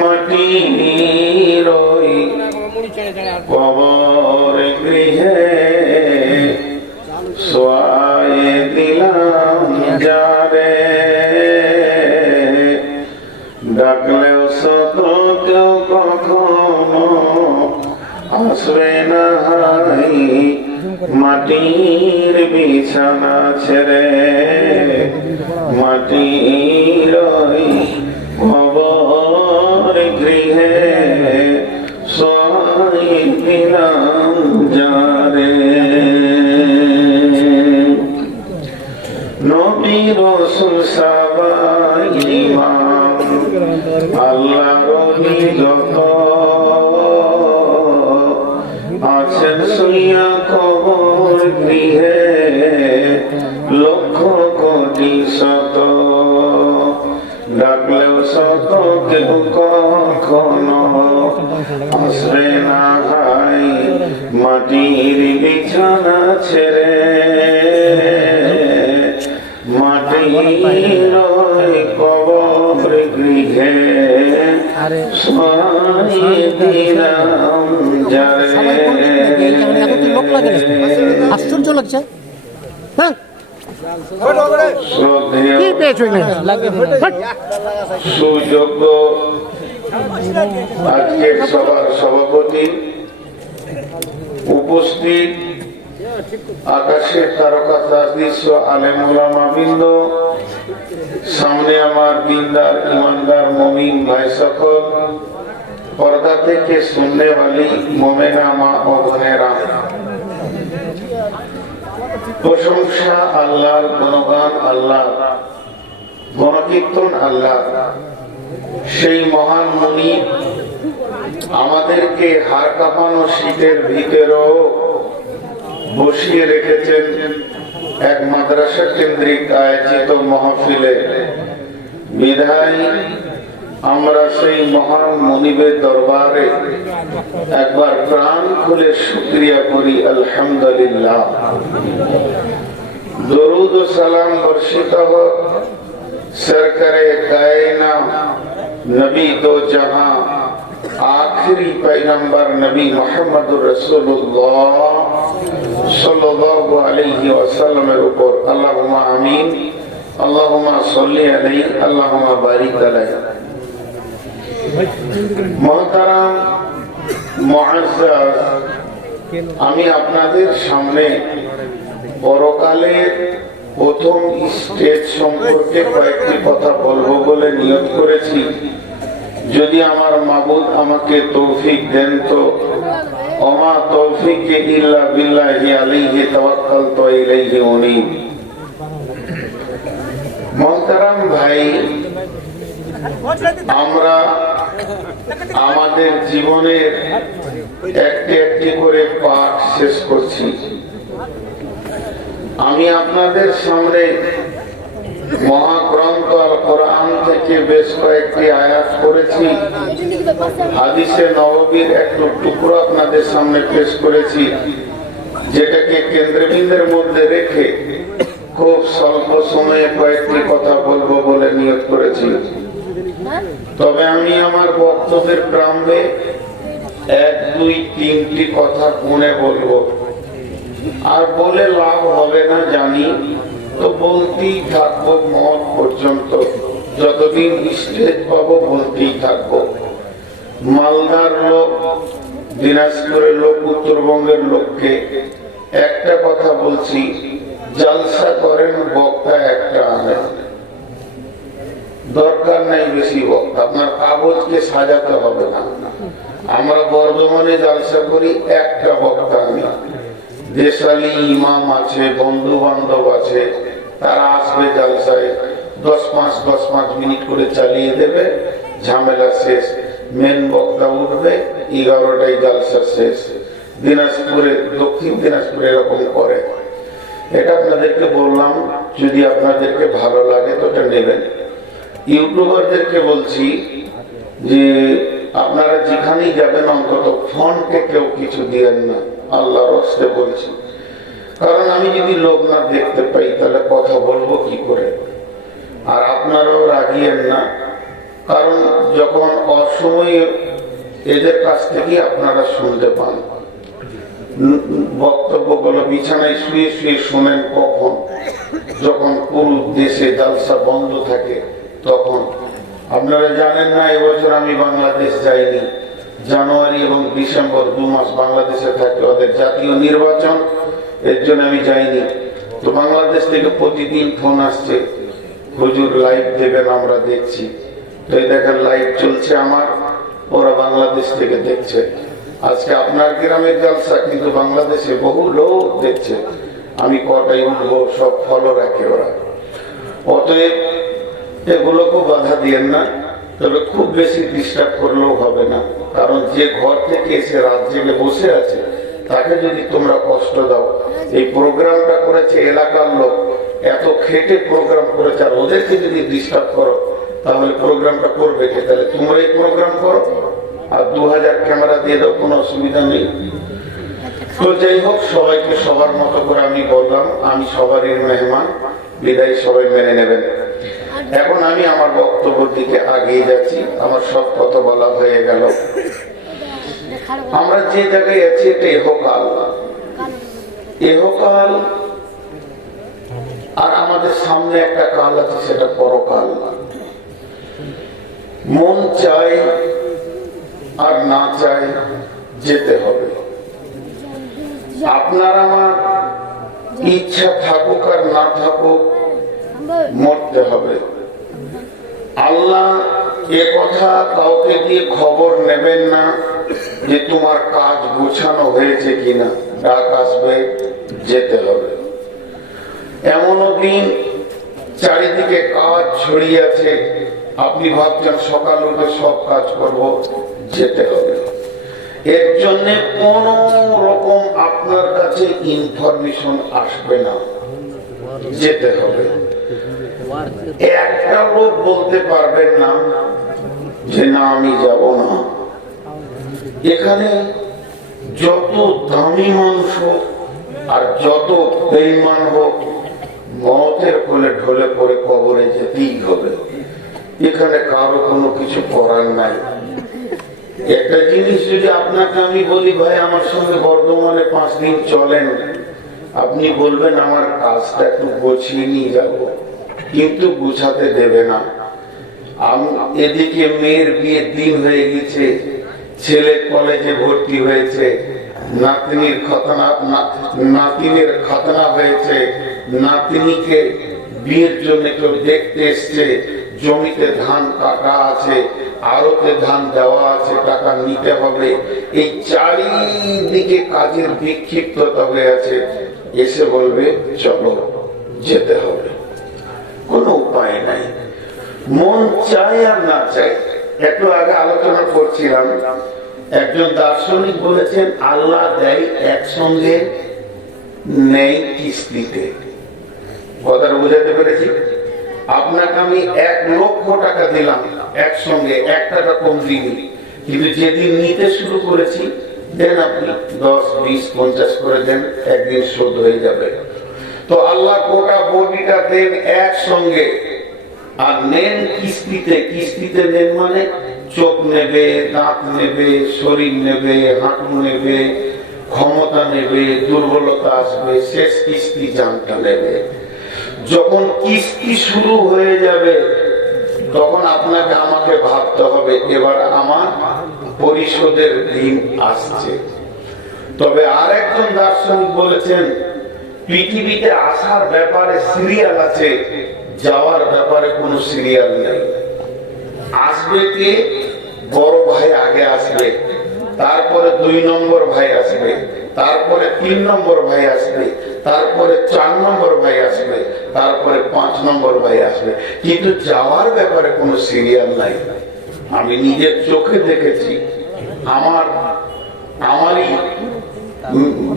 মাটির ওই কবর গৃহে শোয়ায়ে দিলাম যারে, ডাকলেও শত কেউ কখনো আসবে না মাটির বিছানা ছেড়ে, মাটির কবর গৃহে শোয়ায়ে দিলাম যারে। নবী রাসূল সবাই ইমাম আল্লাহর ওলি যত আছেন শুইয়া কবর গৃহে লক্ষ কোটি শত, ডাকলেও শত কেউ কখনো আসবে না ভাই মাটির বিছানা ছেড়ে, মাটির কবর গৃহে শোয়ায়ে দিলাম যারে। আশ্চর্য লাগছে। সুযোগ্য আজকের সভার সভাপতি, উপস্থিত আকাশের তারকা তাজদৃশ্য আলেম ওলামা বৃন্দ, সামনে আমার দিনদার ইমানদার মুমিন ভাই সকল, পর্দা থেকে শুননে वाली মোমেনা মা ও বোনেরা, প্রশংসা আল্লাহর, গুণগান আল্লাহর, গণকীর্তন আল্লাহর। সেই মহান মুনি আমাদেরকে হাড় কাঁপানো শীতের ভিতরেও বসিয়ে রেখেছেন এক মাদ্রাসা কেন্দ্রিক আয়োজিত মাহফিলে। বিধায় আমরা সেই মহান মুনিবের দরবারে একবার প্রাণ খুলে শুকরিয়া করি, আলহামদুলিল্লাহ। দরুদ ও সালাম বর্ষিত হোক সরকারে কায়নাত নবী দো জাহাं आखिरी पैगंबर नबी मुहम्मदुर रसूलुल्लाह सल्लल्लाहु अलैहि वसल्लम ऊपर अल्लाहुम्मा आमीन, अल्लाहुम्मा सल्ली अलैहि, अल्लाहुम्मा बारिक अलैहि। मोहतरम मुअज्जज, আমি আপনাদের সামনে পরকালে প্রথম স্টেজ সম্পর্কে কয়েকটি কথা বলবো বলে নিয়ত করেছি। যদি আমার মাবুদ আমাকে তৌফিক দেন তো ওমা তৌফিক ইল্লা বিল্লাহি আলাইহি তাওয়াক্কালতু ওয়া ইলাইহি উনীব। মুহতারাম ভাই, আমরা আমাদের জীবনের একটি একটি করে পাঠ শেষ করছি। আমি আপনাদের সামনে মহাগ্রন্থ আল কোরআন থেকে বেশ কয়েকটি আয়াত করেছি, হাদিসে নববীর একটু টুকরো আপনাদের সামনে পেশ করেছি, যেটাকে কেন্দ্রবিন্দুর মধ্যে রেখে খুব স্বল্প সময়ে কয়েকটি কথা বলবো বলে নিয়ত করেছি। তবে আমি আমার বক্তব্যের প্রারম্ভে এক দুই তিনটি কথা গুনে বলবো, আর বলে লাভ হবে না জানি, তো বলতেই থাকবো মত পর্যন্ত, যতদিন স্টেজ পাবো বলতেই থাকবো। মালদার লোক, দিনাজপুরের লোক, উত্তরবঙ্গের লোককে একটা কথা বলছি, জলসা করেন বক্তা একটা আনেন, দরকার নাই বেশি বক্তা, আপনার কাগজকে সাজাতে হবে না। আমরা বর্ধমানে জলসা করি, একটা বক্তা আনি, দেশালী ইমাম আছে, বন্ধু বান্ধব আছে, তারা আসবে জলসায়, 10-5 মিনিট করে চালিয়ে দেবে, ঝামেলা শেষ। মেন বক্তা উঠবে, 11টায় জলসা শেষ। দিনাজপুরে, দক্ষিণ দিনাজপুরে এরকম করে। এটা আপনাদেরকে বললাম, যদি আপনাদেরকে ভালো লাগে তো এটা নেবেন। ইউটিউবারদেরকে বলছি যে আপনারা যেখানেই যাবেন অন্তত ফোনকে কেউ কিছু দিয়েন না, আল্লাহর হস্তে বলছি। কারণ আমি যদি লোক না দেখতে পাই তাহলে কথা বলবো কি করে। আর আপনারাও রাগিয়েন না, কারণ যখন অসময়ে এদের কাছ থেকে আপনারা শুনতে পান, বক্তব্যগুলো বিছানায় শুয়ে শুয়ে শোনেন কখন, যখন পুরো দেশে জালসা বন্ধ থাকে তখন। আপনারা জানেন না, এবছর আমি বাংলাদেশ যাইনি। জানুয়ারি এবং ডিসেম্বর 2 মাস বাংলাদেশে থাকে, ওদের জাতীয় নির্বাচন, এর জন্য আমি যাইনি। তো বাংলাদেশ থেকে প্রতিদিন ফোন আসছে, হুজুর লাইভ দেবেন, আমরা দেখছি। তো এই দেখেন লাইভ চলছে আমার, ওরা বাংলাদেশ থেকে দেখছে। আজকে আপনার গ্রামের জালসা, কিন্তু বাংলাদেশে বহু লোক দেখছে। আমি কটাই উঠবো সব ফলো রাখে ওরা। অতএব এগুলোকে বাধা দিয়েন না, তবে খুব বেশি ডিস্টার্ব করলেও হবে না। কারণ যে ঘর থেকে এসে রাত জেগে বসে আছে, তাকে যদি তোমরা কষ্ট দাও, এই প্রোগ্রামটা করেছে এলাকার লোক, এত খেটে প্রোগ্রাম করেছে, আর ওদেরকে যদি ডিস্টার্ব করো তাহলে প্রোগ্রামটা করবে কে? তাহলে তোমরা এই প্রোগ্রাম করো আর 2000 ক্যামেরা দিয়ে দাও, কোনো অসুবিধা নেই। তো যাই হোক, সবাইকে সবার মতো করে আমি বললাম, আমি সবারই মেহমান, বিদায় সবাই মেনে নেবেন। এখন আমি আমার বক্তব্যের দিকে আগিয়ে যাচ্ছি। আমার সব কথা বলা হয়ে গেল। আমরা যে জায়গায় আছি এটা ইহকাল, ইহকাল, আর আমাদের সামনে একটা কাল আছে, সেটা পরকাল। মন চায় আর না চায় যেতে হবে। আপনার আমার ইচ্ছা থাকুক আর না থাকুক, মরতে হবে। আল্লাহ এ কথা কাউকে দিয়ে খবর নেবেন না যে তোমার কাজ গোছানো হয়েছে কিনা। ডাক আসবে, যেতে হবে। এমনও দিন চারিদিকে কাজ ছড়িয়ে আছে, আপনি ভাবছেন সকাল উঠে সব কাজ করব, যেতে হবে। এর জন্য কোন রকম আপনার কাছে ইনফরমেশন আসবে না, যেতে হবে। একটা লোক বলতে পারবেন না যে না আমি যাব না। এখানে যত দামি মানুষ হোক আর যত বেঈমান হোক, মতের কোলে ঢলে পড়ে কবরে যেতেই হবে। এখানে কারো কোনো কিছু করার নাই। একটা জিনিস যদি আপনাকে আমি বলি, ভাই আমার সঙ্গে বর্ধমানে 5 দিন চলেন, আপনি বলবেন আমার কাজটা একটু গোছিয়ে নিয়ে যাব, কিন্তু গুছাতে দেবে না। এদিকে মেয়ের বিয়ের দিন হয়ে গেছে, ছেলে কলেজে ভর্তি হয়েছে, নাতিনের খতনা হয়েছে, নাতিনিকে বিয়ের জন্য কেউ দেখতে এসছে, জমিতে ধান কাটা আছে, আড়তে ধান দেওয়া আছে, টাকা নিতে হবে। এই চারিদিকে কাজের বিক্ষিপ্ততা হয়ে আছে। এসে বলবে চলো, যেতে হবে, কোনো উপায় নাই। মন চায় আর না চায়। একটু আগে আলোচনা করছিলাম, একজন দার্শনিক বলেছেন আল্লাহ দেয় একসঙ্গে, নেই কিস্তিতে। কথা বুঝাতে পেরেছি? আপনাকে আমি 1 লক্ষ টাকা দিলাম একসঙ্গে, 1 টাকা কম দিইনি, কিন্তু যেদিন নিতে শুরু করেছি, দেন আপনি 10, 20, 50 করে দেন, একদিন শোধ হয়ে যাবে। তো আল্লাহ গোটা বডিটা দেন একসঙ্গে, আর নেন কিস্তিতে। কিস্তিতে নেন মানে চোখ নেবে, দাঁত নেবে, শরীর নেবে, হাঁটু নেবে, ক্ষমতা নেবে, দুর্বলতা আসবে, শেষ কিস্তি জানটা নেবে। যখন কিস্তি শুরু হয়ে যাবে, তখন আপনাকে আমাকে ভাবতে হবে এবার আমার পরিশোধের দিন আসছে। তবে আর একজন দার্শনিক বলেছেন পৃথিবীতে আসার ব্যাপারে সিরিয়াল আছে, যাওয়ার ব্যাপারে কোনো সিরিয়াল নেই। আসবে কে? বড় ভাই আগে আসবে, তারপরে 2 নম্বর ভাই আসবে, তারপরে 3 নম্বর ভাই আসবে, তারপরে 4 নম্বর ভাই আসবে, তারপরে 5 নম্বর ভাই আসবে। কিন্তু যাওয়ার ব্যাপারে কোনো সিরিয়াল নাই। আমি নিজের চোখে দেখেছি, আমারই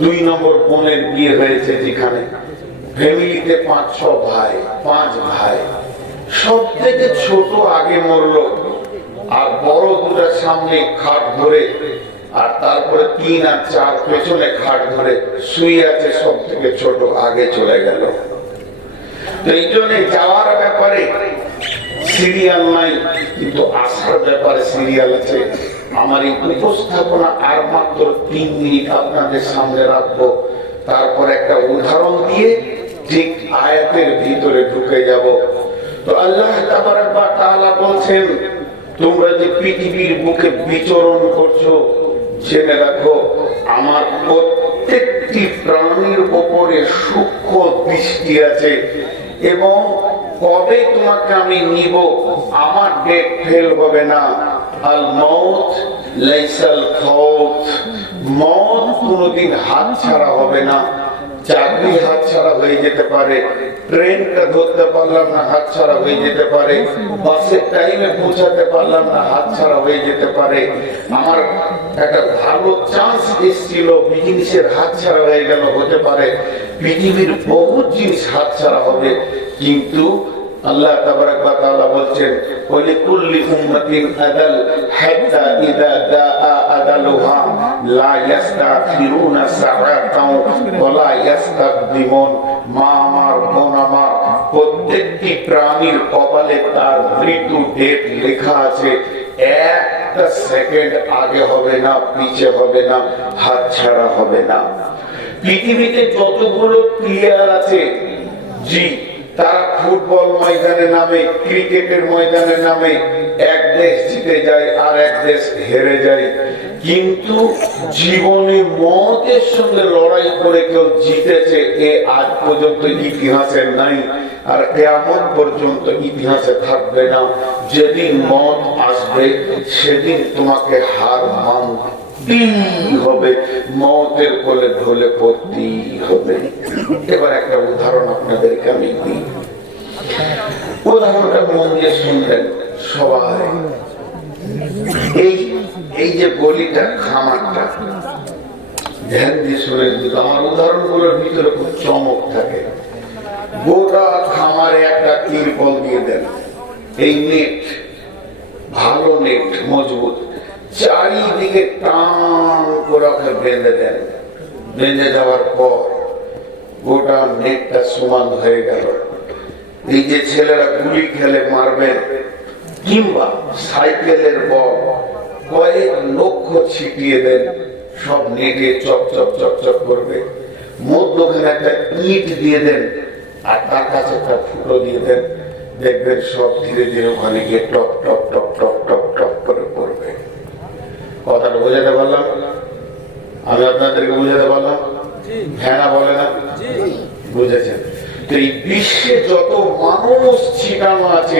2 নম্বর বোনের বিয়ে হয়েছে, যেখানে ফ্যামিলিতে 5-6 ভাই, 5 ভাই, সব থেকে ছোট আগে মরলো, আর বড় দুটার সামনে খাট ধরে, আর তারপরে 3 আর 4 পেছনে খাট ধরে শুয়ে আছে, সব থেকে ছোট আগে চলে গেল। তো এই জন্য যাওয়ার ব্যাপারে সিরিয়াল নাই, কিন্তু আসার ব্যাপারে সিরিয়াল আছে। আমার এই উপস্থাপনা আর মাত্র 3 মিনিট আপনাদের সামনে রাখবো, তারপর একটা উদাহরণ দিয়ে ঠিক আয়াতের ভিতরে ঢুকে যাব। তো আল্লাহ তাবারক ওয়া তাআলা বলছেন, তোমরা যে পৃথিবীর বুকে বিচরণ করছো, জেনে রাখো আমার প্রত্যেকটি প্রাণীর উপরে সূক্ষ্ম দৃষ্টি আছে, এবং কবে তোমাকে আমি নিব আমার ডেট ফেল হবে না। আল মউত লাইসাল ফাউত, মউত কোনদিন হাত ছাড়া হবে না। চাকরি হাত ছাড়া হয়ে যেতে পারে, ট্রেনটা ধরতে পারলাম না হাত ছাড়া হয়ে যেতে পারে, বাসের টাইমে পৌঁছাতে পারলাম না হাত ছাড়া হয়ে যেতে পারে, আমার একটা ভালো চান্স এসেছিল বিজনেসের হাত ছাড়া হয়ে গেল, হতে পারে। পৃথিবীর বহু জিনিস হাত ছাড়া হবে, কিন্তু আল্লাহ তাবারক ওয়া তাআলা বলছেন, ওয়ালিকুল্লি উম্মাতিন আদাল হাত্তা ইযা দাআ আদালুহা লা ইস্তাখিরুনা সাআতাও ওয়া লা ইস্তাকদিমুন। মা আমার, বোন আমার, প্রত্যেকটি প্রাণীর কপালে তার মৃত্যু ডেট লেখা আছে। একটা সেকেন্ড আগে হবে না, পিছে হবে না, হাত ছাড়া হবে না। পৃথিবীতে যতগুলো প্লেয়ার আছে, জি, তারা ফুটবল ময়দানে নামে, ক্রিকেটের ময়দানে নামে, এক দেশ জিতে যায় আর এক দেশ হেরে যায়, কিন্তু জীবনে মতের সঙ্গে লড়াই করে কেউ জিতেছে এ আজ পর্যন্ত ইতিহাসে নাই, আর কিয়ামত পর্যন্ত ইতিহাসে থাকবে না। যেদিন মত আসবে সেদিন তোমাকে হার মানতেই হবে, মতের কোলে ঢলে পড়তেই হবে। এবার একটা উদাহরণ আপনাদেরকে আমি দিই, উদাহরণটা মন দিয়ে শুনবেন সবাই। এই যে গলিটা, খামারটা, ধ্যান দিয়ে শুনে, আমার উদাহরণগুলোর ভিতরে খুব চমক থাকে। গোটা খামারে একটা তিরপল দিয়ে দেন, এই নেট, ভালো নেট, মজবুত, চারিদিকে টান করে বেঁধে দেন। বেঁধে দেওয়ার পর গোটা নেটটা সমান হয়ে গেল। এই যে ছেলেরা গুলি খেলে মারবেন, কিংবা সাইকেলের বল, কয়েক লক্ষ ছিটিয়ে দেন, সব নেটে চকচক চকচক করবে। মধ্যখানে একটা ইট দিয়ে দেন, আর তার কাছে একটা ফুটো দিয়ে দেন, দেখবেন সব ধীরে ধীরে ওখানে গিয়ে top top top top top top করে পড়বে। কথাটা বোঝাতে পারলাম? আমি আপনাদেরকে বোঝাতে পারলাম? হ্যাঁ না বলে না? বুঝেছেন? তো এই বিশ্বে যত মানুষ ছিটানো আছে,